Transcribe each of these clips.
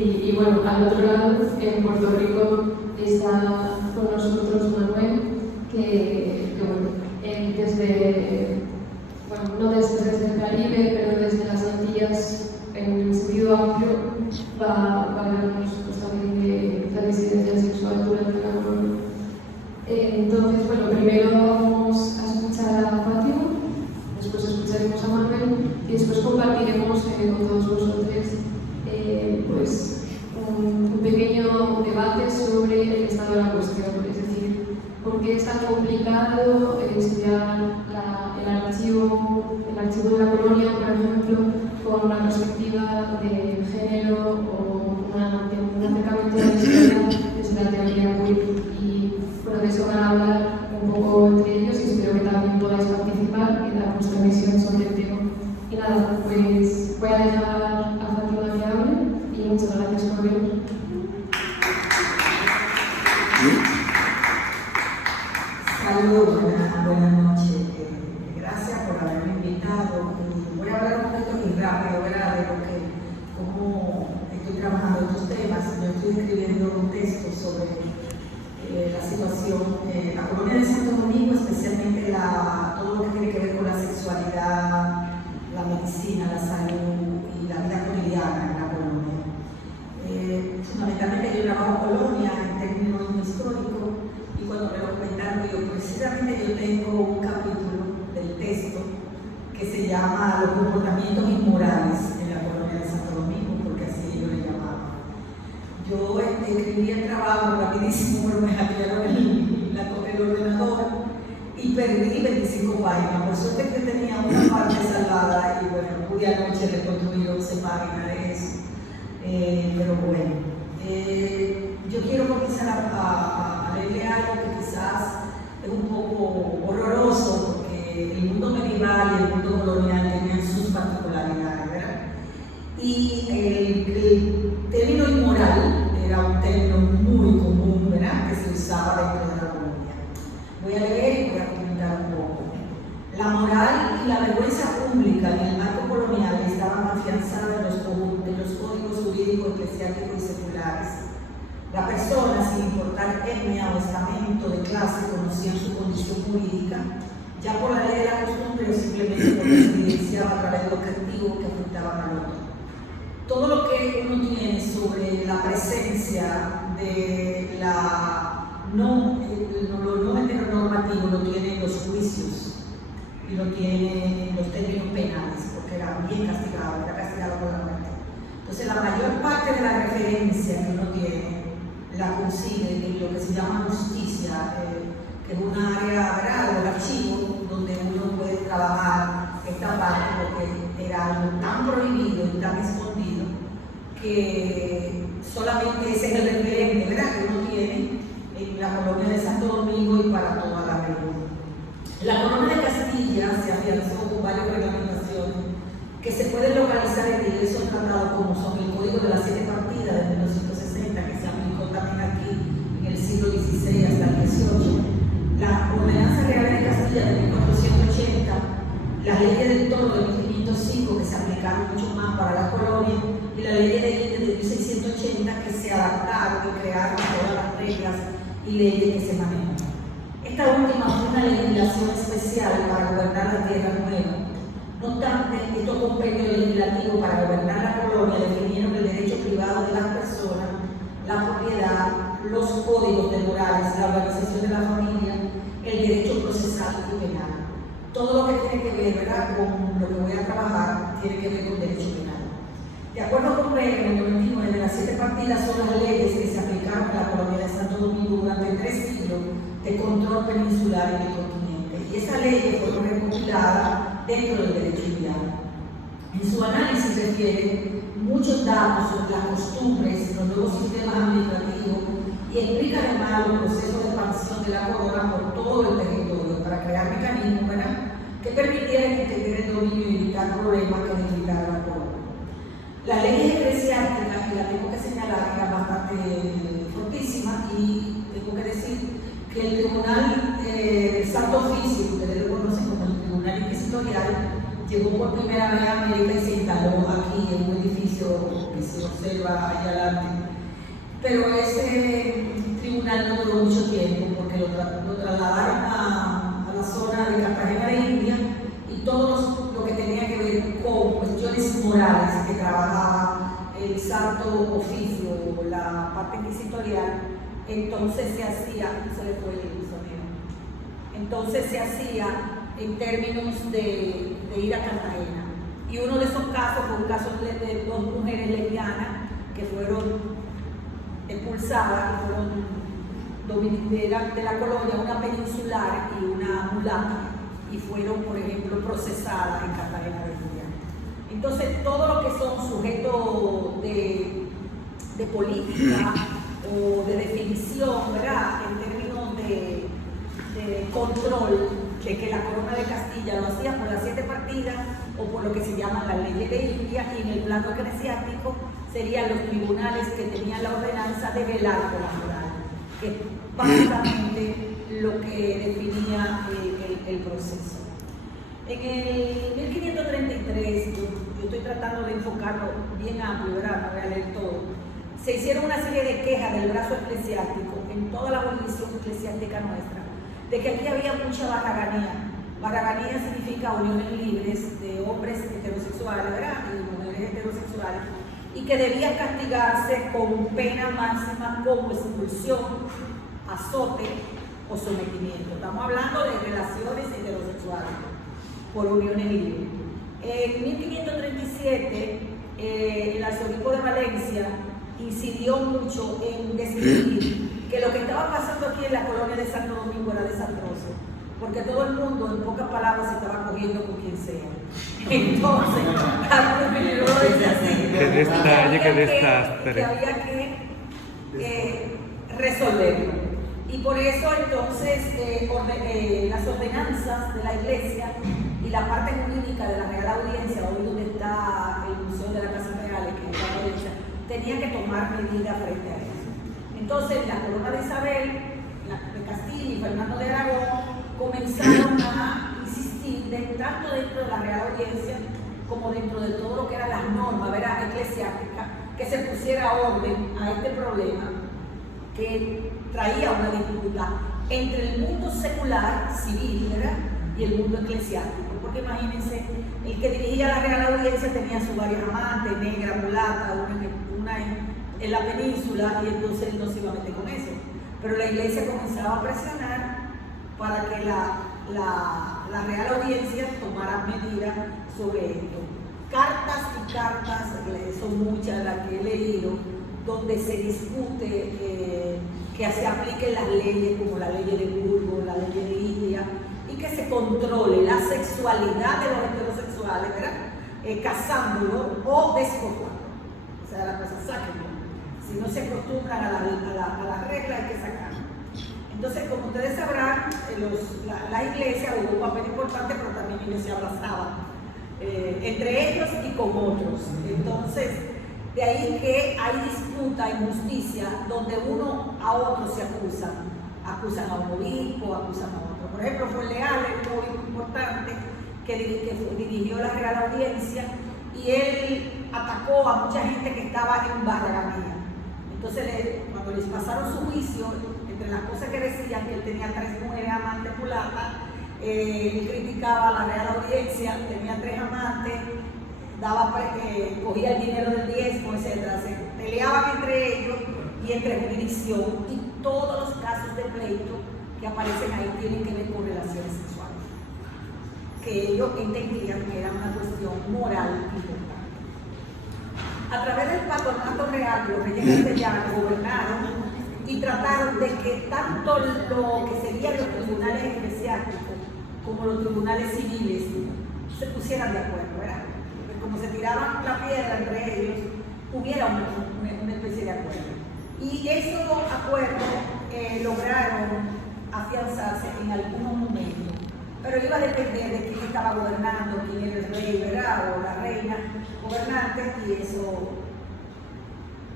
Y bueno, al otro lado, en Puerto Rico, está con nosotros Manuel, que bueno, no desde el Caribe, pero desde las Antillas, en el sentido amplio, va a hablarnos también de la disidencia sexual durante la colonia. Entonces, bueno, primero vamos a escuchar a Fátima, después escucharemos a Manuel y después compartiremos con todos vosotros pues un pequeño debate sobre el estado de la cuestión, es decir, por qué es tan complicado estudiar el archivo de la colonia, por ejemplo, con una perspectiva de género o un acercamiento a la historia desde la teoría queer. Y bueno, de eso van a hablar un poco entre ellos y espero que también podáis participar y dar vuestra visión sobre el tema. Y nada, pues voy a dejar a Fátima que hable y muchas gracias por venir. Saludos, buenas noches. Gracias por haberme invitado. Voy a hablar un poquito muy rápido, ¿verdad? De cómo estoy trabajando estos temas. Yo estoy escribiendo un texto sobre la situación de la colonia de Santo Domingo, especialmente todo lo que tiene que ver con la sexualidad, la medicina, la salud y la vida cotidiana en la colonia. Fundamentalmente yo trabajo colonia en términos históricos y cuando me lo comentaron, precisamente yo tengo un capítulo del texto que se llama Los comportamientos inmorales en la colonia de Santo Domingo, porque así yo le llamaba. Yo escribí el trabajo rapidísimo, pero me hackearon el ordenador y perdí 25 páginas. Por suerte que tenía una parte salvada y bueno, pude anoche reconstruir 11 páginas de eso. Pero bueno, yo quiero comenzar a leerle algo que quizás es un poco horroroso, porque el mundo medieval y el mundo colonial tenían sus particularidades, ¿verdad? Y el término inmoral era un término muy común, ¿verdad?, que se usaba dentro de la colonia. Voy a leer y voy a comentar un poco. La moral y la vergüenza pública en el marco colonial estaban afianzadas en los códigos jurídicos, eclesiásticos y seculares. La persona, sin importar etnia o estamento de clase, conocía su condición jurídica, ya por la ley de la costumbre o simplemente porque se evidenciaba a través de los castigos que afectaban al otro. Todo lo que uno tiene sobre la presencia de lo no heteronormativo lo tiene en los juicios y lo tiene en los términos penales, porque era bien castigado, era castigado por la muerte. Entonces, la mayor parte de la referencia que uno tiene la consigue en lo que se llama justicia, que es un área, ¿verdad?, del archivo donde uno puede trabajar esta parte, porque era algo tan prohibido y tan escondido que solamente ese es el referente, ¿verdad?, que uno tiene en la colonia de Santo Domingo y para toda la región. La colonia de Castilla se afianzó con varias reglamentaciones que se pueden localizar en diversos tratados, como son el Código de las 7 Partidas de 1960, que se aplicó también aquí en el siglo XVI hasta el XVIII, la Ordenanza Real de Castilla de 1480, las leyes del Toro de 1505, que se aplicaron mucho más para la colonia, y la ley de Indias de 1680, que se adaptaron y crearon todas las reglas y leyes que se manejan. Esta última fue una legislación especial para gobernar la tierra nueva. No obstante, estos compendios legislativos para gobernar la colonia definieron el derecho privado de las personas, la propiedad, los códigos temporales, la organización de la familia, el derecho procesal y penal. Todo lo que tiene que ver, ¿verdad?, con lo que voy a trabajar tiene que ver con derecho penal. De acuerdo con Pérez, el 29 de las 7 partidas son las leyes que se aplicaron a la colonia de Santo Domingo durante 3 siglos de control peninsular en el continente. Y esas leyes fueron recopiladas dentro del derecho indiano. En su análisis refiere muchos datos sobre las costumbres, los nuevos sistemas administrativos y explica además los procesos de expansión de la corona por todo el territorio para crear mecanismos, ¿verdad?, que permitieran entender el dominio y evitar problemas que debilitaran la corona. Las leyes eclesiásticas, que las tengo que señalar, eran bastante fortísimas, y tengo que decir que el Tribunal del Santo Oficio, que ustedes lo conocen como el Tribunal Inquisitorial, llegó por primera vez a América y se instaló aquí en un edificio que se observa ahí adelante. Pero ese tribunal no duró mucho tiempo porque lo trasladaron a la zona de Cartagena de India, y todo lo que tenía que ver con cuestiones morales que trabajaba el Santo Oficio, la parte inquisitorial, entonces se hacía, se le fue el sonido, entonces se hacía en términos de ir a Cartagena. Y uno de esos casos fue un caso de dos mujeres lesbianas que fueron expulsadas, eran de la colonia, una peninsular y una mulata, y fueron, por ejemplo, procesadas en Cartagena de India. Entonces, todo lo que son sujetos de política o de definición, ¿verdad?, en términos de control, de que la corona de Castilla lo hacía por las 7 partidas o por lo que se llaman las leyes de India, y en el plano eclesiástico serían los tribunales que tenían la ordenanza de velar por la moral, que es básicamente lo que definía el proceso. En el 1533, yo estoy tratando de enfocarlo bien amplio, ¿verdad?, no voy a leer todo, se hicieron una serie de quejas del brazo eclesiástico en toda la jurisdicción eclesiástica nuestra, de que aquí había mucha barraganía. Barraganía significa uniones libres de hombres heterosexuales, ¿verdad?, y mujeres heterosexuales, y que debía castigarse con pena máxima como expulsión, azote o sometimiento. Estamos hablando de relaciones heterosexuales por uniones libres. En 1537, el arzobispo de Valencia incidió mucho en describir que lo que estaba pasando aquí en la colonia de Santo Domingo era desastroso, porque todo el mundo, en pocas palabras, se estaba cogiendo con quien sea. Entonces, algunos libros dicen así, qué desastre. que había que resolverlo. Y por eso entonces las ordenanzas de la Iglesia y la parte jurídica de la Real Audiencia, hoy donde está el Museo de la Casa Real, que es la Audiencia, tenía que tomar medidas frente a eso. Entonces, la corona de Isabel, de Castilla y Fernando de Aragón comenzaron a insistir tanto dentro de la Real Audiencia como dentro de todo lo que eran las normas, ¿verdad?, eclesiásticas, que se pusiera orden a este problema que traía una disputa entre el mundo secular, civil, ¿verdad?, y el mundo eclesiástico. Porque imagínense, el que dirigía la Real Audiencia tenía sus varias amantes, negra, mulata, una en la península, y entonces él no se iba a meter con eso. Pero la Iglesia comenzaba a presionar para que la Real Audiencia tomara medidas sobre esto. Cartas y cartas, son muchas las que he leído, donde se discute que se apliquen las leyes como la ley de Burgos, la ley de India, y que se controle la sexualidad de los heterosexuales, ¿verdad?, casándolo o despojando. O sea, la cosa, sáquenlo. Si no se acostumbran a la regla, hay que sacarlo. Entonces, como ustedes sabrán, la Iglesia jugó un papel importante, pero también ellos se abrazaban entre ellos y con otros. Entonces, de ahí que hay disputa en justicia donde uno a otro se acusan a un obispo, acusan a otro. Por ejemplo, fue Leal, un obispo importante que dirigió la Real Audiencia, y él atacó a mucha gente que estaba en barraganía. Entonces, cuando les pasaron su juicio, entre las cosas que decían que él tenía 3 mujeres amantes mulatas, él criticaba a la Real Audiencia, tenía 3 amantes, cogía el dinero del diezmo, etc. Se peleaban entre ellos y entre jurisdicción, y todos los casos de pleito que aparecen ahí tienen que ver con relaciones sexuales, que ellos entendían que era una cuestión moral importante. A través del patronato real, los reyes castellanos gobernaron y trataron de que tanto lo que serían los tribunales eclesiásticos como los tribunales civiles se pusieran de acuerdo, ¿verdad? Porque como se tiraban la piedra entre ellos, hubiera una especie de acuerdo. Y esos acuerdos lograron afianzarse en algunos momentos, pero iba a depender de quién estaba gobernando, quién era el rey, ¿verdad?, o la reina gobernante, y eso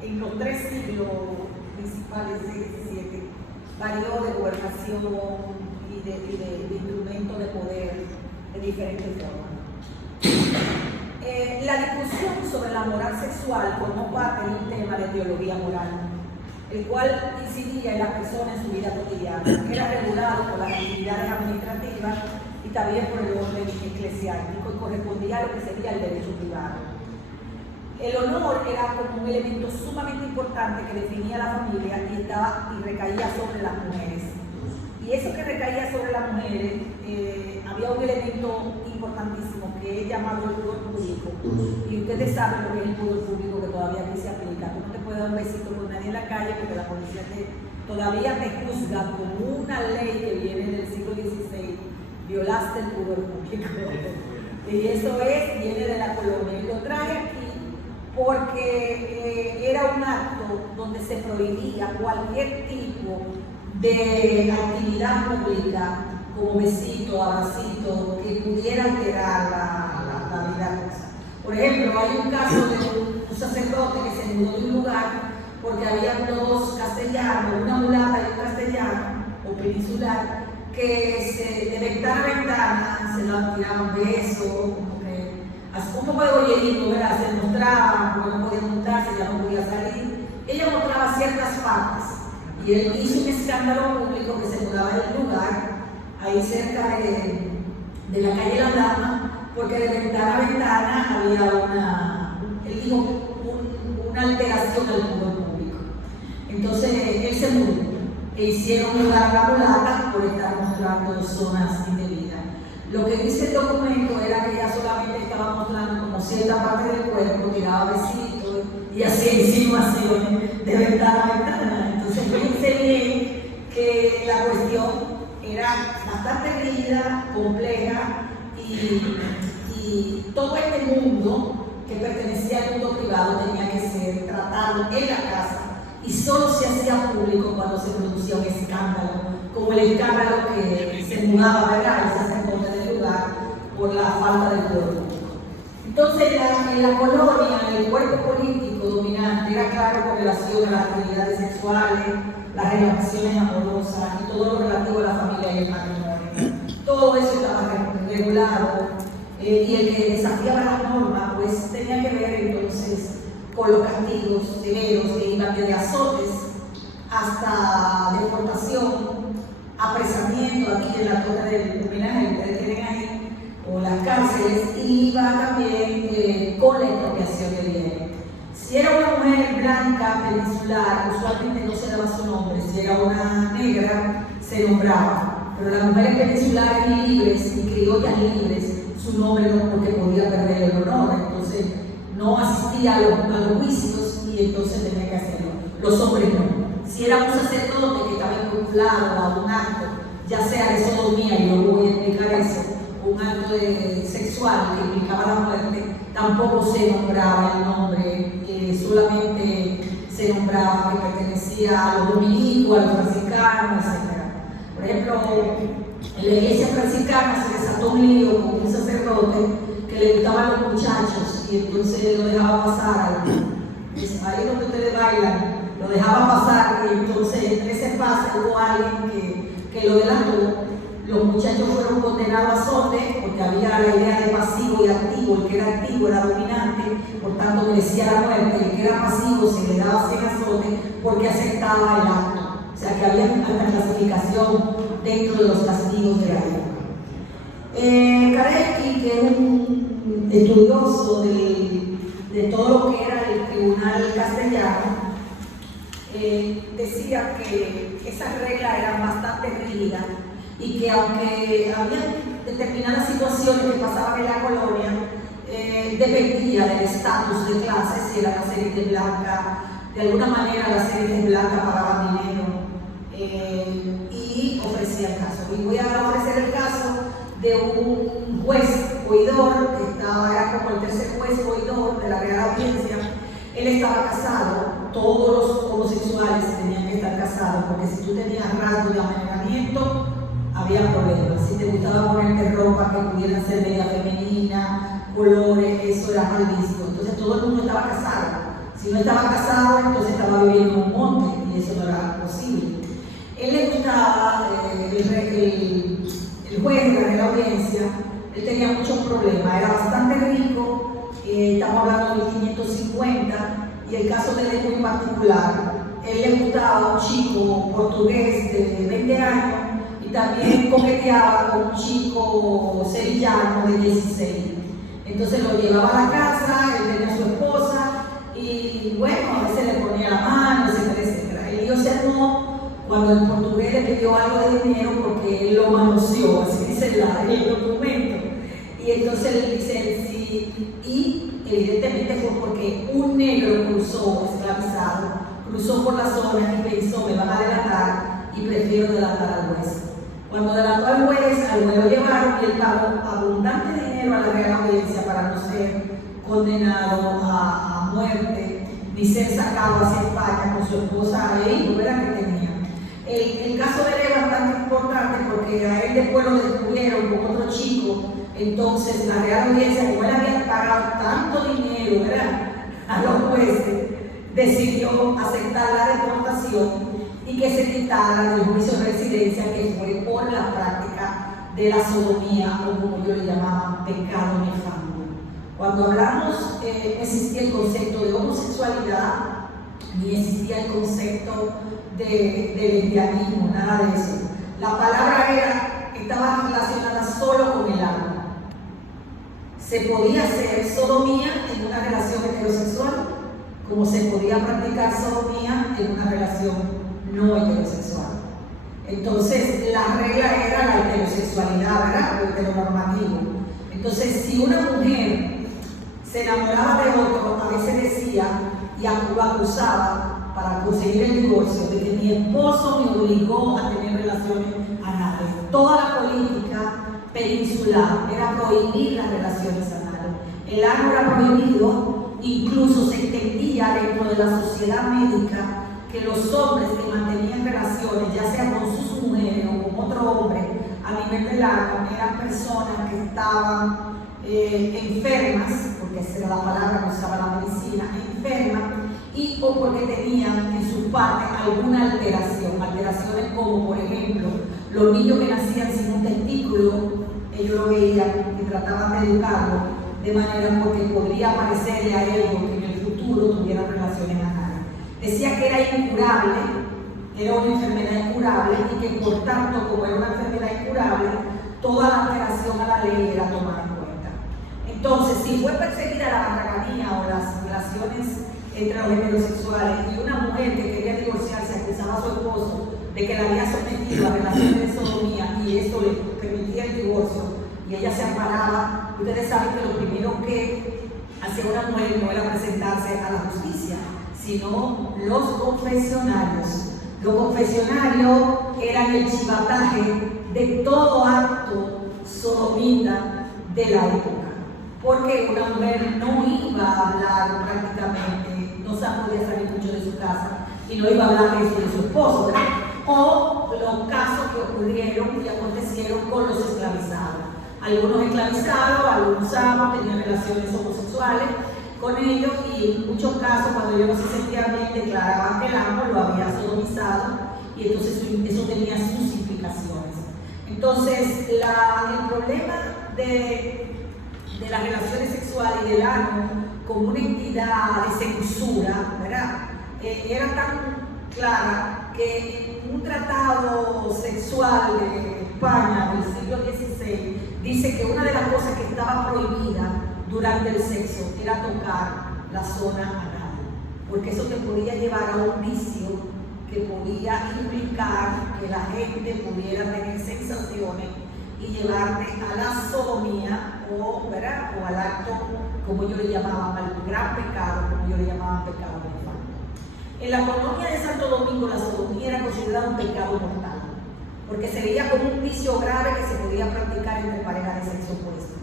en los 3 siglos principales del 17 varió de gobernación y de instrumentos de poder de diferentes formas. La discusión sobre la moral sexual formó parte de un tema de teología moral, el cual incidía en la persona en su vida cotidiana, que era regulado por las actividades administrativas y también por el orden eclesiástico y correspondía a lo que sería el derecho privado. El honor era como un elemento sumamente importante que definía la familia y recaía sobre las mujeres. Y eso que recaía sobre las mujeres, había un elemento importantísimo que es llamado el pudor público. Y ustedes saben lo que es el pudor público, que todavía aquí se aplica. Tú no te puedes dar un besito con nadie en la calle porque la policía todavía te juzga con una ley que viene del siglo XVI. Violaste el pudor público. Y eso viene de la colonia. Y lo trae aquí porque era un acto donde se prohibía cualquier tipo de actividad pública, como besito, abracito, que pudiera alterar la vida. Por ejemplo, hay un caso de un sacerdote que se mudó de un lugar porque había dos castellanos, una mulata y un castellano, o peninsular, que de ventana a ventana se la tiraban besos, un poco de bollerismo, ¿verdad? Se mostraba, porque no podía montarse, ya no podía salir. Ella mostraba ciertas partes y él hizo un escándalo público que se mudaba del lugar, ahí cerca de la calle La Dama, porque de ventana a ventana había una alteración del pudor público. Entonces él se mudó e hicieron lugar a la mulata por estar mostrando zonas indebidas. Lo que dice el documento era que ella solamente estaba mostrando como cierta parte del cuerpo, tiraba besitos y hacía insinuaciones de ventana a ventana. Entonces fíjense bien que la cuestión era bastante rígida, compleja y todo este mundo que pertenecía al mundo privado tenía que ser tratado en la casa y solo se hacía público cuando se producía un escándalo, como el escándalo que se mudaba, ¿verdad?, el sacerdote del lugar por la falta del pudor público. Entonces, en la colonia, el cuerpo político dominante era claro con relación a las actividades sexuales, las relaciones amorosas y todo lo relativo a la familia y el matrimonio. Todo eso estaba regulado y el que desafiaba la norma, pues tenía que ver entonces con los castigos severos que iban desde azotes hasta deportación, apresamiento aquí en la torre del homenaje que ustedes tienen ahí, o las cárceles, y iba también con la expropiación de bienes. Si era una mujer blanca, peninsular, usualmente no se daba su nombre. Si era una negra, se nombraba. Pero las mujeres peninsulares libres y criollas libres, su nombre no, porque podía perder el honor. Entonces no asistía a los juicios y entonces tenía que hacerlo. Los hombres no. Si era un sacerdote que estaba vinculado a un acto, ya sea de sodomía, y luego voy a explicar eso, un acto sexual que implicaba la muerte, tampoco se nombraba el nombre, solamente se nombraba que pertenecía a los dominicos, a los franciscanos, etc. Por ejemplo, en la iglesia franciscana se desató un lío con un sacerdote que le gustaban los muchachos y entonces lo dejaba pasar. Ahí donde ustedes bailan, lo dejaba pasar y entonces en ese pase hubo alguien que lo delató. Los muchachos fueron condenados a azote porque había la idea de pasivo y activo. El que era activo era dominante, por tanto merecía la muerte. El que era pasivo se le daba 100 azotes porque aceptaba el acto. O sea que había una clasificación dentro de los castigos de la época. Karecki, que es un estudioso de todo lo que era el tribunal castellano, decía que esas reglas eran bastante rígidas y que aunque había determinadas situaciones que pasaban en la colonia, dependía del estatus de clase, si era la élite blanca, de alguna manera las élites blancas pagaban dinero y ofrecían casos. Y voy a ofrecer el caso de un juez oidor, que era como el tercer juez oidor de la Real Audiencia. Él estaba casado, todos los homosexuales tenían que estar casados, porque si tú tenías rasgos de amaneramiento, había problemas. Si te gustaba ponerte ropa que pudiera ser media femenina, colores, eso era mal visto. Entonces todo el mundo estaba casado. Si no estaba casado, entonces estaba viviendo en un monte y eso no era posible. Él le gustaba, el juez de la Real Audiencia, él tenía muchos problemas, era bastante rico estamos hablando de 1550, y el caso de él es muy particular. Él le gustaba a un chico portugués de 20 años y también coqueteaba con un chico sevillano de 16. Entonces lo llevaba a la casa, él tenía a su esposa y bueno, a veces le ponía la mano, etcétera, etcétera. El lío se armó cuando el portugués le pidió algo de dinero porque él lo manoseó, así dice el documento. Y entonces él dice sí, y evidentemente fue porque un negro cruzó, esclavizado, cruzó por la zona y pensó, me van a delatar y prefiero delatar al juez. Cuando delató al juez lo llevaron y él pagó abundante dinero a la Real Audiencia para no ser condenado a muerte, ni ser sacado hacia España con su esposa e hijo, ¿verdad? Que tenía. El caso de él es bastante importante porque a él después lo descubrieron con otro chico. Entonces la Real Audiencia, como él había pagado tanto dinero, ¿verdad?, a los jueces, decidió aceptar la deportación y que se quitara del juicio de residencia, que fue por la práctica de la sodomía, o como yo le llamaba, pecado nefando. Cuando hablamos, no existía el concepto de homosexualidad, ni existía el concepto de lesbianismo, nada de eso. La palabra estaba relacionada solo con el alma. Se podía hacer sodomía en una relación heterosexual, como se podía practicar sodomía en una relación no heterosexual. Entonces, la regla era la heterosexualidad, ¿verdad?, o heteronormativo. Entonces, si una mujer se enamoraba de otro, a veces decía y lo acusaba para conseguir el divorcio de que mi esposo me obligó a tener relaciones anales. Toda la política peninsular era prohibir las relaciones anales. El ano era prohibido, incluso se entendía dentro de la sociedad médica que los hombres que mantenían relaciones, ya sea con sus mujeres o con otro hombre, a nivel del ano, eran personas que estaban enfermas, porque esa era la palabra que usaba la medicina, enfermas, y o porque tenían en sus partes alguna alteraciones como por ejemplo los niños que nacían sin un testículo, ellos lo veían y trataban de educarlo de manera porque podría parecerle a ellos que en el futuro tuvieran relaciones anales. Decía que era incurable, era una enfermedad incurable y que por tanto, como era una enfermedad incurable, toda la alteración a la ley era tomada en cuenta. Entonces, si fue perseguida la barraganía o las relaciones entre los heterosexuales y una mujer que quería divorciarse acusaba a su esposo de que la había sometido a relaciones de sodomía y eso le permitía el divorcio y ella se amparaba, ustedes saben que lo primero que hacía una mujer no era presentarse a la justicia, sino los confesionarios. Los confesionarios eran el chivataje de todo acto sodomita de la época, porque una mujer no iba a hablar prácticamente, no se podía salir mucho de su casa y no iba a hablar de eso de su esposo, ¿verdad? O los casos que ocurrieron y acontecieron con los esclavizados. Algunos esclavizados, algunos amos tenían relaciones homosexuales con ellos y en muchos casos cuando ellos no se sentían bien declaraban que el amo lo había sodomizado y entonces eso tenía sus implicaciones. Entonces el problema de las relaciones sexuales y del ano como una entidad de censura, ¿verdad?, era tan clara que un tratado sexual de España del siglo XVI dice que una de las cosas que estaba prohibida durante el sexo era tocar la zona anal, porque eso te podía llevar a un vicio que podía implicar que la gente pudiera tener sensaciones y llevarte a la sodomía o, ¿verdad?, o al acto, como yo le llamaba, al gran pecado, como yo le llamaba pecado nefando. En la colonia de Santo Domingo la sodomía era considerada un pecado mortal, porque se veía como un vicio grave que se podía practicar entre parejas de sexo opuesto.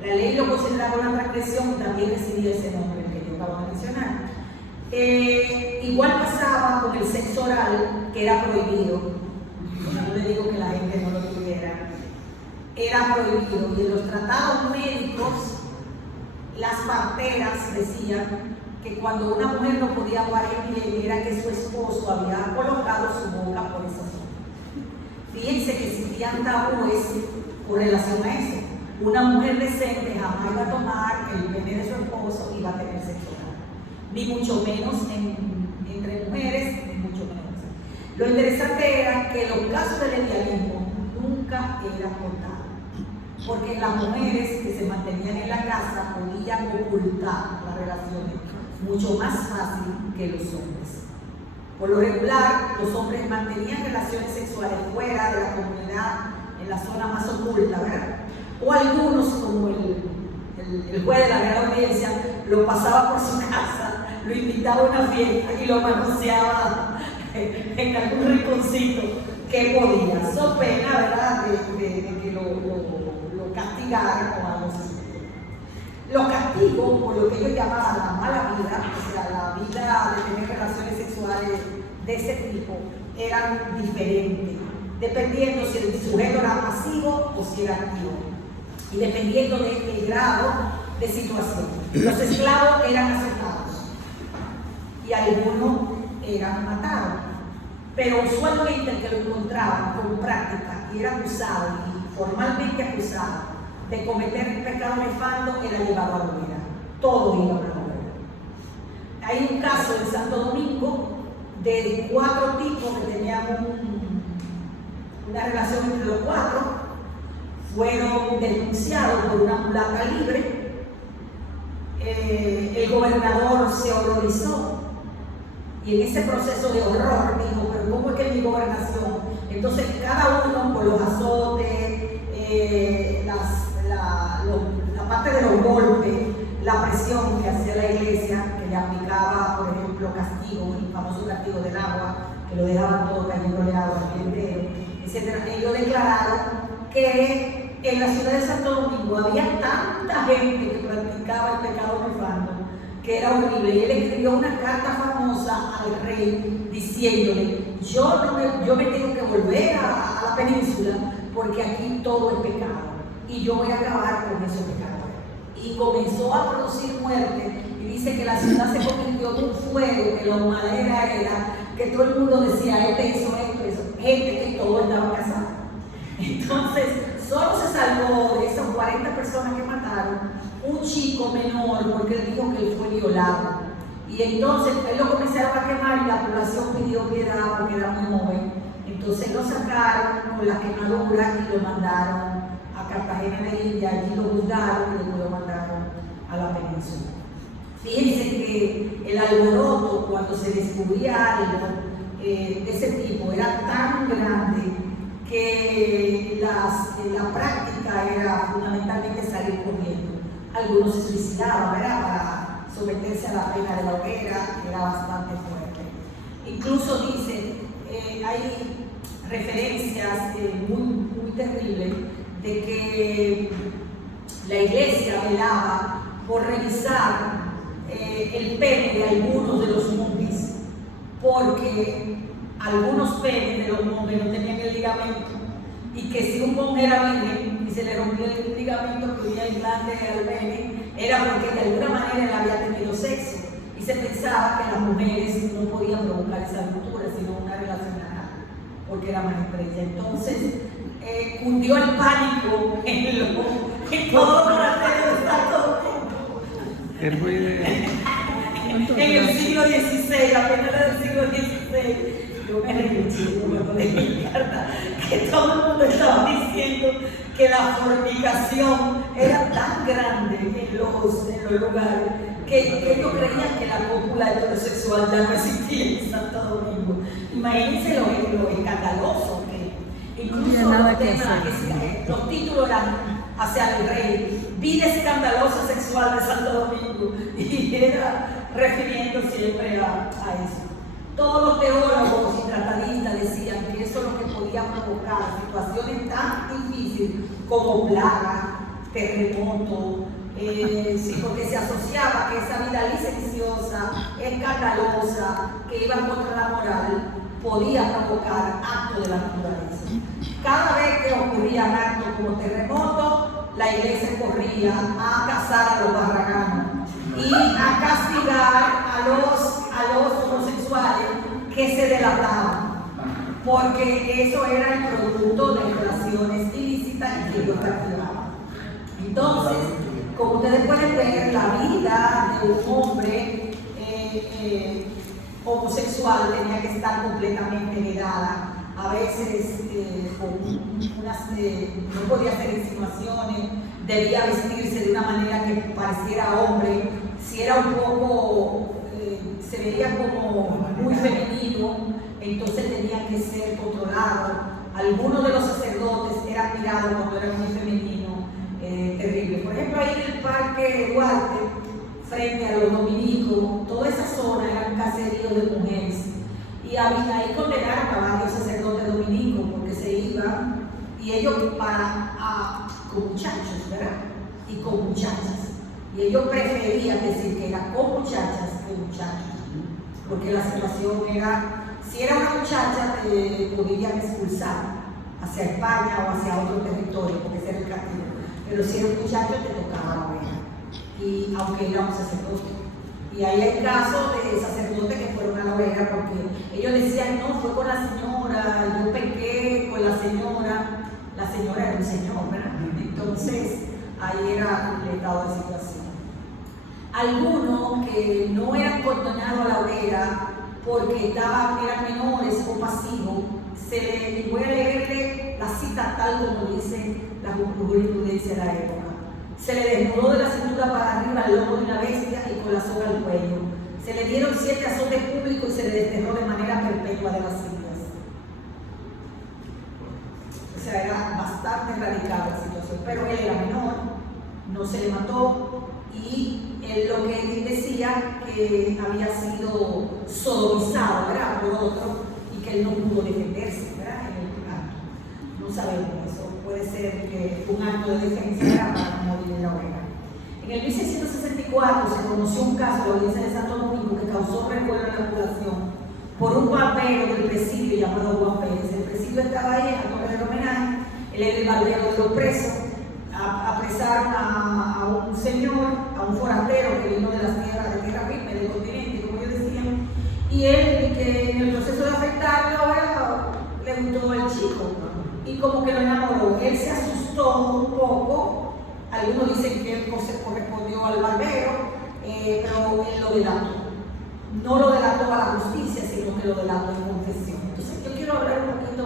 La ley lo consideraba una transgresión y también recibía ese nombre que yo acabo de mencionar. Igual pasaba con el sexo oral, que era prohibido. Yo le digo que la gente no lo tuviera. Era prohibido y en los tratados médicos las parteras decían que cuando una mujer no podía parir bien era que su esposo había colocado su boca por esa zona. Fíjense que existían tabúes con relación a eso. Una mujer decente jamás iba a tomar el pene de su esposo y va a tener sexo oral. Ni mucho menos entre mujeres, ni mucho menos. Lo interesante era que los casos de lesbianismo nunca eran contados, porque las mujeres que se mantenían en la casa podían ocultar las relaciones mucho más fácil que los hombres. Por lo regular, los hombres mantenían relaciones sexuales fuera de la comunidad, en la zona más oculta, ¿verdad? O algunos, como el juez de la Real Audiencia, lo pasaba por su casa, lo invitaba a una fiesta y lo manoseaba en algún rinconcito que podía. So pena, ¿verdad?, de que lo castigaran o algo así. Los castigos, por lo que ellos llamaban la mala vida, o sea, la vida de tener relaciones sexuales de ese tipo, eran diferentes, dependiendo si el sujeto era pasivo o si era activo, y dependiendo del grado de situación. Los esclavos eran azotados y algunos eran matados, pero usualmente el que lo encontraban con práctica y era acusado y formalmente acusado de cometer pecado nefando era llevado a la hoguera. Todo iba a la hoguera. Hay un caso en Santo Domingo de 4 tipos que tenían una relación entre los 4, fueron denunciados por una mulata libre. El gobernador se horrorizó y en ese proceso de horror dijo, pero ¿cómo es que en mi gobernación? Entonces cada uno por los azotes, la parte de los golpes, la presión que hacía la iglesia, que le aplicaba, por ejemplo, castigo, el famoso castigo del agua, que lo dejaban todo cayéndole agua al entero, etc. Ellos declararon que en la ciudad de Santo Domingo había tanta gente que practicaba el pecado nefando que era horrible. Y él escribió una carta famosa al rey diciéndole, yo me tengo que volver a la península porque aquí todo es pecado y yo voy a acabar con esos pecados. Y comenzó a producir muerte y dice que la ciudad se convirtió en un fuego, que lo madera era que todo el mundo decía, este hizo esto, eso, gente que todo estaba casado. Entonces, solo se salvó de esas 40 personas que mataron un chico menor porque él dijo que él fue violado. Y entonces él lo comenzaron a quemar y la población pidió piedad porque era muy joven. Entonces lo sacaron con las quemaduras y lo mandaron a Cartagena de India, allí lo juzgaron y después lo mandaron a la península. Fíjense que el alboroto cuando se descubría algo de ese tipo era tan grande que la práctica era fundamentalmente salir corriendo. Algunos se suicidaban, ¿verdad?, para someterse a la pena de la hoguera, que era bastante fuerte. Incluso dice, hay referencias muy terribles de que la iglesia velaba por revisar el pene de algunos de los monjes, porque algunos penes de los monjes no tenían el ligamento, y que si un monje era virgen y se le rompió el ligamento que unía el glande al pene, era porque de alguna manera él había tenido sexo, y se pensaba que las mujeres no podían provocar esa ruptura, sino una relación anal, porque era más estrecha. Entonces, cundió el pánico en todo el monasterio de Santo Domingo. En el siglo XVI, a finales del siglo XVI, yo me recuché cuando leí la carta, que todo el mundo estaba diciendo que la fornicación era tan grande en los lugares que ellos creían que la cópula heterosexual ya no existía en Santo Domingo. Imagínense lo escandaloso que incluso los títulos eran hacia el rey, vida escandalosa sexual de Santo Domingo, y era refiriendo siempre a eso. Todos los teólogos y tratadistas decían que eso es lo que podía provocar situaciones tan difíciles como plagas, terremotos, porque se asociaba que esa vida licenciosa, escandalosa, que iba contra la moral, podía provocar actos de la naturaleza. Cada vez que ocurrían actos como terremotos, la iglesia corría a cazar a los barraganos y a castigar a los homosexuales que se delataban, porque eso era el producto de relaciones ilícitas y que ellos castigaban. Entonces, como ustedes pueden ver, la vida de un hombre homosexual tenía que estar completamente negada. A veces no podía hacer insinuaciones, debía vestirse de una manera que pareciera hombre. Si era un poco, se veía como muy femenino, entonces tenía que ser controlado. Algunos de los sacerdotes eran mirados cuando eran muy femeninos, terrible. Por ejemplo, ahí en el Parque Duarte, frente a los dominicos, toda esa zona era un caserío de mujeres. Y ahí condenaron a varios sacerdotes dominicos porque se iban y ellos con muchachos, ¿verdad? Y con muchachas. Y ellos preferían decir que era con muchachas que muchachos, porque la situación era, si era una muchacha, te podían expulsar hacia España o hacia otro territorio, porque ese era el castigo. Pero si era un muchacho, te tocaba la oveja, y aunque era un sacerdote. Y ahí hay casos de sacerdotes que fueron a la hoguera porque ellos decían, no, fue con la señora, yo pequé con la señora era un señor, ¿verdad? Entonces, ahí era el estado de situación. Algunos que no eran condenados a la hoguera porque eran menores o pasivos, voy a leerle la cita tal como dice la jurisprudencia de la época. Se le desnudó de la cintura para arriba el lomo de una bestia y con la soga al cuello. Se le dieron 7 azotes públicos y se le desterró de manera perpetua de las islas. O sea, era bastante radical la situación, pero él era menor, no se le mató y lo que él decía que había sido sodomizado, ¿verdad?, por otro y que él no pudo defenderse, ¿verdad?, en el acto. No sabemos eso. Puede ser que un acto de defensa era para morir en la hoguera. En el 1664 se conoció un caso de la audiencia de Santo Domingo que causó revuelo en la población por un barbero del presidio llamado Juan Pérez. El presidio estaba ahí en la torre del homenaje, él era el barbero de los presos. Apresaron a un señor, a un forastero que vino de las tierras de tierra firme del continente, como ellos decían, y él, que en el proceso de afectarlo, le gustó al chico y como que lo enamoró. Él se asustó un poco, algunos dicen que él se correspondió al barbero, pero él lo delató. No lo delató a la justicia, sino que lo delató en confesión. Entonces yo quiero hablar un poquito,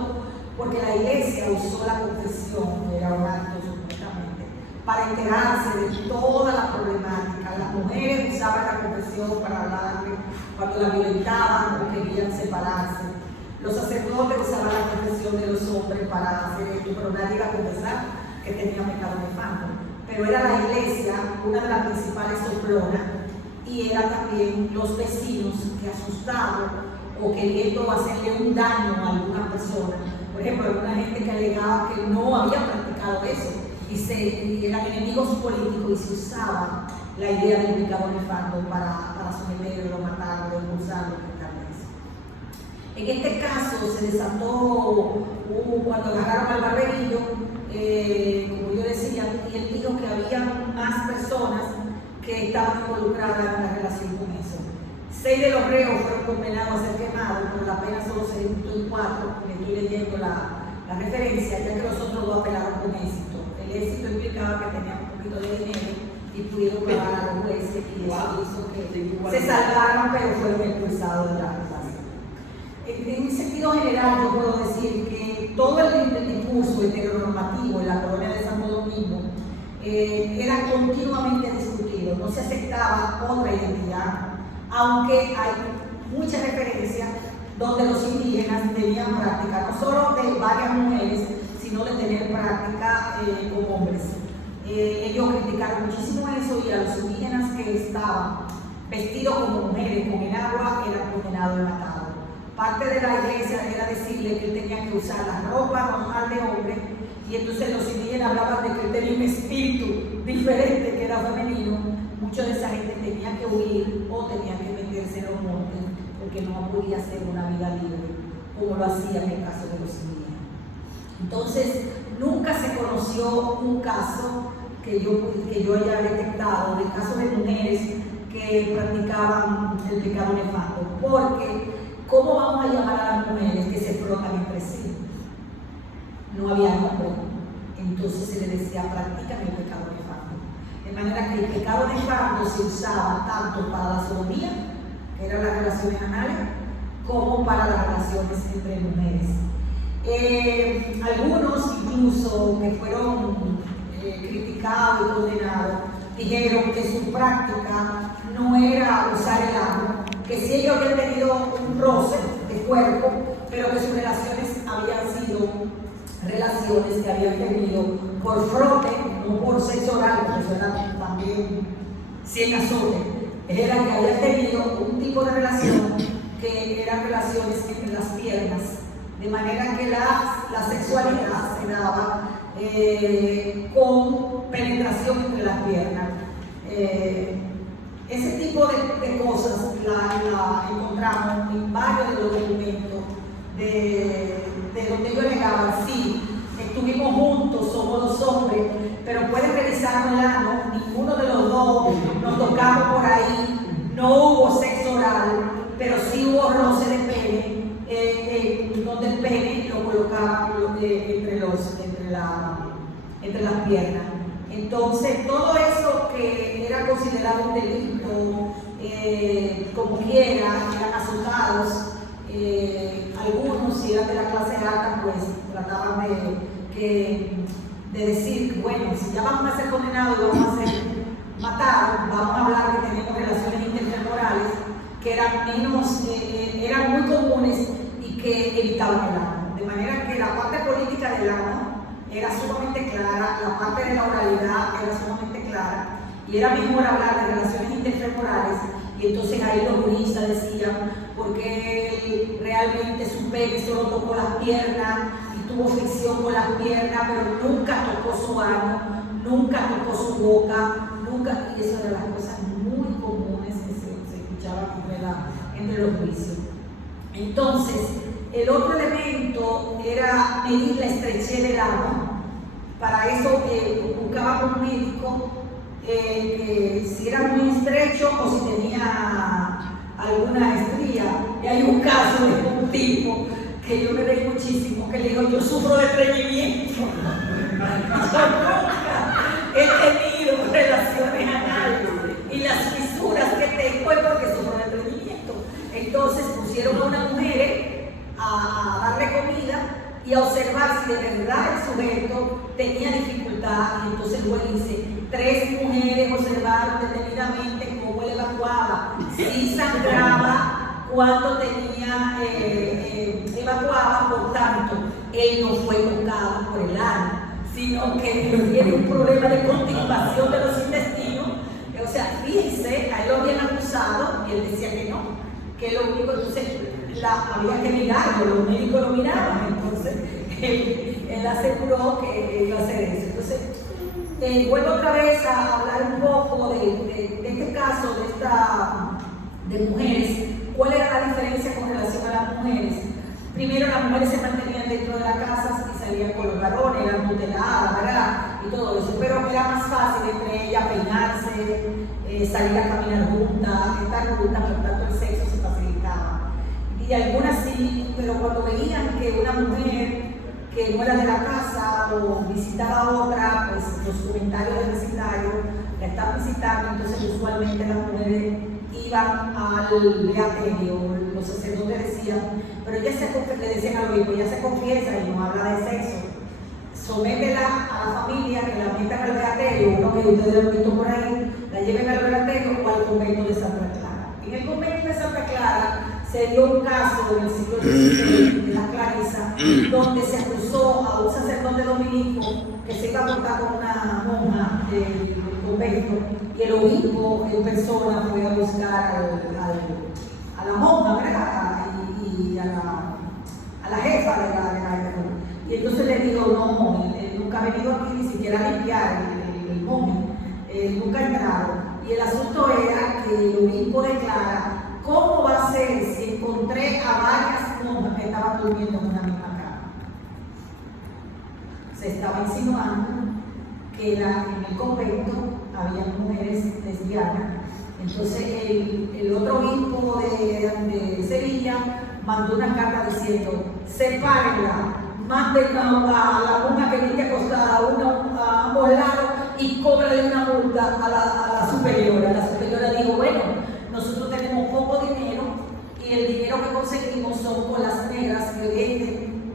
porque la iglesia usó la confesión, que era un acto supuestamente, para enterarse de toda la problemática. Las mujeres usaban la confesión para hablarle cuando la violentaban o querían separarse. Los sacerdotes usaban la confesión de los hombres para hacer esto, pero nadie iba a confesar que tenía pecado nefando. Pero era la iglesia una de las principales soplonas y era también los vecinos que asustados o queriendo hacerle un daño a alguna persona. Por ejemplo, alguna gente que alegaba que no había practicado eso y eran enemigos políticos y se usaba la idea del pecado nefando para someterlo, matarlo, impulsarlo, quitarle eso. En este caso se desató cuando agarraron al barberillo, como yo decía, y él dijo que había más personas que estaban involucradas en la relación con eso. 6 de los reos fueron condenados a ser quemados, pero la pena solo se ejecutó en 4, le estoy leyendo la referencia, ya que los otros 2 apelaron con éxito. El éxito implicaba que tenían un poquito de dinero y pudieron pagar a los jueces y eso hizo que se salvaron, pero fueron expulsados de la relación. En un sentido general, yo puedo decir que todo el discurso heteronormativo en la colonia de Santo Domingo era continuamente discutido, no se aceptaba otra identidad, aunque hay muchas referencias donde los indígenas tenían práctica, no solo de varias mujeres, sino de tener práctica con hombres. Ellos criticaron muchísimo eso y a los indígenas que estaban vestidos como mujeres con el agua eran condenados y matados. Parte de la iglesia era decirle que él tenía que usar la ropa normal de hombre y entonces los indígenas hablaban de que él tenía un espíritu diferente que era femenino. Mucha de esa gente tenía que huir o tenía que meterse en los montes porque no podía hacer una vida libre como lo hacía en el caso de los indígenas. Entonces, nunca se conoció un caso que yo haya detectado de casos de mujeres que practicaban el pecado nefasto, porque ¿cómo vamos a llamar a las mujeres que se frotan entre sí? No había nombre, entonces se le decía practican el pecado nefasto. manera que el pecado de fardo se usaba tanto para la sodomía, que eran las relaciones anales, como para las relaciones entre mujeres. Algunos incluso que fueron criticados y condenados dijeron que su práctica no era usar el ano, que si ellos habían tenido un roce de cuerpo, pero que sus relaciones habían sido relaciones que habían tenido por frote, no por sexo oral, porque eso era también 100 azotes, era que habían tenido un tipo de relación que eran relaciones entre las piernas, de manera que la sexualidad se daba con penetración entre las piernas. Ese tipo de cosas la encontramos en varios de los documentos de donde yo negaba, sí, estuvimos juntos, somos dos hombres, pero pueden revisar el ano, ninguno de los dos nos tocamos por ahí, no hubo sexo oral, pero sí hubo roce de pene, donde el pene lo colocaban entre las piernas. Entonces, todo eso que era considerado un delito, como quiera, eran azotados. Algunos, si eran de la clase alta, pues trataban de decir, bueno, si ya vamos a ser condenados y vamos a ser matados, vamos a hablar que tenemos relaciones intertemporales que eran muy comunes y que evitaban el ano. De manera que la parte política del ano era sumamente clara, la parte de la oralidad era sumamente clara, y era mejor hablar de relaciones intertemporales. Y entonces ahí los juristas decían, porque realmente su pene solo tocó las piernas y tuvo fricción con las piernas, pero nunca tocó su ano, nunca tocó su boca, nunca, y eso eran las cosas muy comunes que se escuchaban entre los juicios. Entonces, el otro elemento era medir la estrechez del ano. Para eso buscaba un médico si era muy estrecho o si tenía alguna estría. Y hay un caso de un tipo que yo me reí muchísimo, que le dijo, yo sufro de estreñimiento. He tenido relaciones anales y las fisuras que tengo es porque sufro de estreñimiento. Entonces pusieron a una mujer a darle comida y a observar si de verdad el sujeto tenía dificultad, y entonces el juez dice, 3 mujeres observaron detenidamente cómo él evacuaba, si sangraba cuando tenía, evacuaba, por tanto, él no fue tocado por el ano, sino que tiene un problema de constipación de los intestinos. O sea, fíjense, a él lo habían acusado y él decía que no, que lo único, entonces había que mirarlo, los médicos lo miraban, entonces él aseguró que iba a hacer eso. Entonces, vuelvo otra vez a hablar un poco de este caso, de mujeres. ¿Cuál era la diferencia con relación a las mujeres? Primero, las mujeres se mantenían dentro de la casa y salían con los varones, eran tuteladas, ¿verdad? Y todo eso, pero era más fácil entre ellas peinarse, salir a caminar juntas, estar juntas, por tanto el sexo se facilitaba. Y algunas sí, pero cuando veían que una mujer que no era de la casa o visitaba a otra, pues los comentarios del vecindario la estaban visitando, entonces usualmente las mujeres iban al beaterio, los sacerdotes decían, pero ella le decían al obispo, ella se confiesa y no habla de sexo, sométela a la familia, que la metan al beaterio, uno que ustedes lo han visto por ahí, la lleven al beaterio o al convento de Santa Clara. En el convento de Santa Clara se dio un caso en el siglo XVI de la Clarisa, donde se acusó a un sacerdote dominico que se iba a contar con una monja del convento, y el obispo en persona fue a buscar a la monja, ¿verdad? Y a la jefa de la y entonces le dijo, no, él nunca ha venido aquí ni siquiera a limpiar el monje, nunca ha entrado. Y el asunto era que el obispo declara, ¿cómo va a ser si encontré a varias monjas que estaban durmiendo en una misma cama? Se estaba insinuando que en el convento había mujeres lesbianas. Entonces el otro obispo de Sevilla mandó una carta diciendo, sepárenla, manden a la monja que esté acostada a ambos lados y y cóbrale una multa a la superiora. La superiora dijo, bueno, nosotros tenemos poco dinero y el dinero que conseguimos son con las negras que venden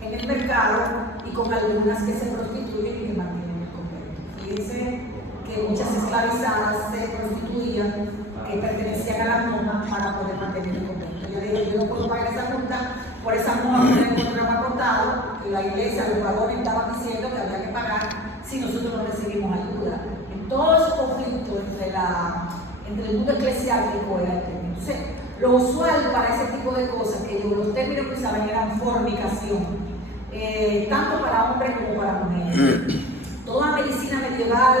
en el mercado y con algunas que se prostituyen y que mantienen el convento. Fíjense que muchas esclavizadas se prostituían, que pertenecían a las monjas para poder mantener el convento. Yo le dije, yo no puedo pagar esa multa por esas monjas que me encontraba cortado, que la iglesia, los varones estaban diciendo que había que pagar si nosotros no recibimos ayuda. En todo ese conflicto entre el mundo eclesiástico era el término. Entonces, lo usual para ese tipo de cosas, que los términos que usaban eran fornicación, tanto para hombres como para mujeres. Toda medicina medieval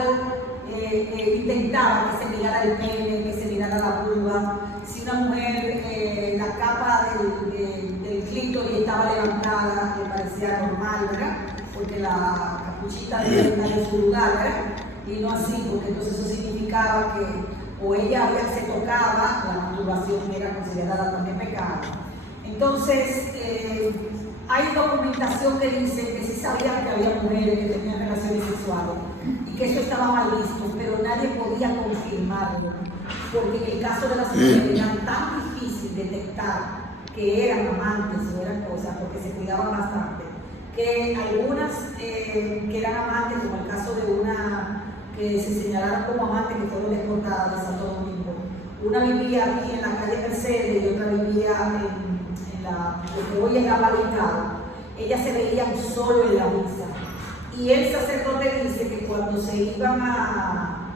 intentaba que se mirara el pene, que se mirara la vulva. Si una mujer, la capa del clítoris estaba levantada, le parecía normal, ¿verdad? Porque la capuchita debía estar en su lugar, ¿verdad? Y no así, porque entonces eso significaba que o ella se tocaba, la masturbación era considerada también pecado. Entonces, hay documentación que dice que sí sabían que había mujeres que tenían relaciones sexuales y que eso estaba mal visto, pero nadie podía confirmarlo, porque en el caso de las mujeres era tan difícil detectar que eran amantes o eran cosas, porque se cuidaban bastante, que algunas que eran amantes, como el caso de una que se señalaron como amantes que fueron deportadas de Santo Domingo. Una vivía aquí en la calle Mercedes y otra vivía en lo que hoy es Abalicado. Ellas se veían solo en la misa. Y el sacerdote dice que cuando se iban a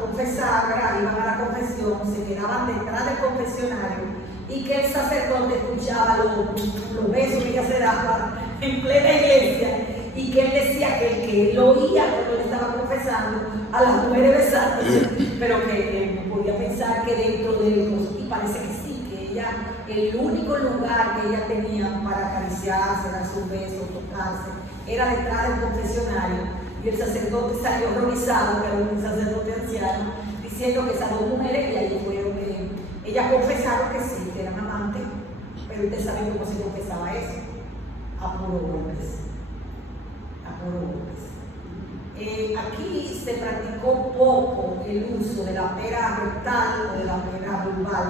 confesar, ¿verdad? Iban a la confesión, se quedaban detrás del confesionario y que el sacerdote escuchaba los besos que ella se daba en plena iglesia y que él decía que el que él oía cuando él estaba confesando a las mujeres besándose, pero que él no podía pensar que dentro de ellos, y parece que sí, que ella, el único lugar que ella tenía para acariciarse, darse un beso, tocarse, era detrás del confesionario. Y el sacerdote salió horrorizado, que era un sacerdote anciano, diciendo que esas dos mujeres, y ahí fueron que ellas confesaron que sí, que eran amantes, pero ustedes saben cómo se confesaba eso, a puro hombres. Aquí se practicó poco el uso de la pera rectal o de la pera vulval,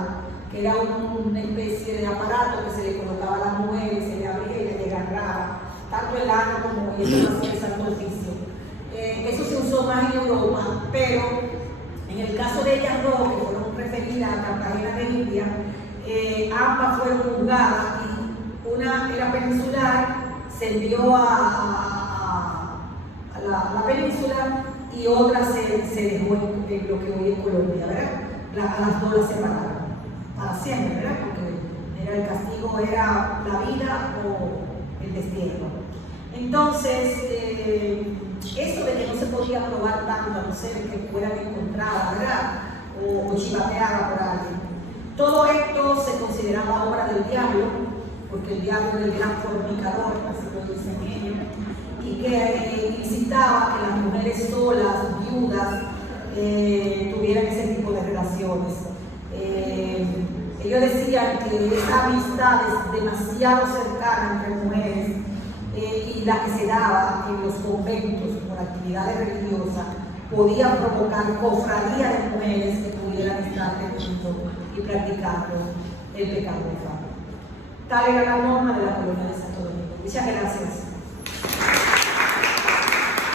que era una especie de aparato que se le colocaba a las mujeres, se le abría y le agarraba, tanto el ano como el santo oficio. Eso se usó más en Europa, pero en el caso de ellas dos, que fueron referidas a Cartagena de India, ambas fueron juzgadas y una era peninsular, se envió a la península y otra se dejó en lo que hoy es Colombia, ¿verdad? A las dos las separaron para siempre, ¿verdad? Porque el castigo era la vida o el destierro. Entonces, eso de que no se podía probar tanto a no ser que fueran encontradas, ¿verdad? O chivateadas por alguien. Todo esto se consideraba obra del diablo, porque el diablo era el gran fornicador, así lo dicen ellos, y que incitaba que las mujeres solas, viudas, tuvieran ese tipo de relaciones. Ellos decían que esa amistad es demasiado cercana entre mujeres y la que se daba en los conventos por actividades religiosas podía provocar cofradías de mujeres que pudieran estar teniendo y practicando el pecado de Tal era la norma de la colonia de Santo Domingo. Muchas gracias.